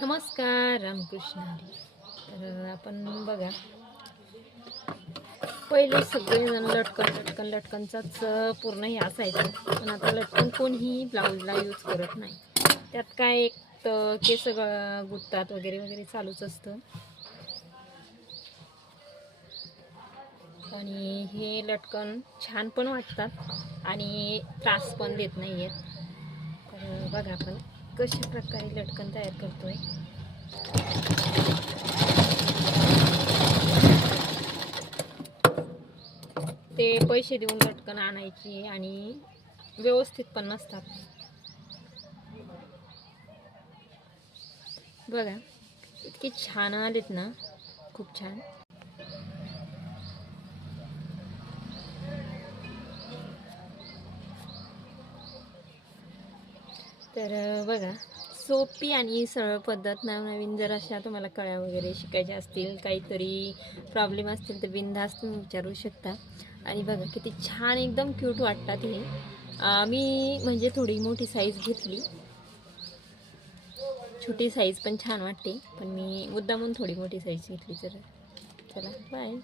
नमस्कार, रामकृष्ण हरी. तर आपण बघा, पहिले सगळेजण लटकनचाच पूर्ण हे असायचं, पण आता लटकन कोणीही ब्लाऊजला यूज करत नाही. त्यात काय एक तर केस गुंततात वगैरे वगैरे चालूच असतं. आणि हे लटकन छान पण वाटतात आणि त्रास पण देत नाही आहेत. तर बघा आपण कशा प्रकारे लटकन तयार करतोय. ते पैसे देऊन लटकन आणायची आणि व्यवस्थित पण नसतात. बघा इतकी छान आलेत ना, खूप छान. तर बघा, सोपी आणि सरळ पद्धत, नवीन जर अशा तुम्हाला कळ्या वगैरे शिकायच्या असतील, काहीतरी प्रॉब्लेम असतील तर बिनधास्त तुम्ही विचारू शकता. आणि बघा किती छान, एकदम क्यूट वाटतात हे. मी म्हणजे थोडी मोठी साईज घेतली, छोटी साईज पण छान वाटते, पण मी मुद्दामून थोडी मोठी साईज घेतली. तर चला, बाय.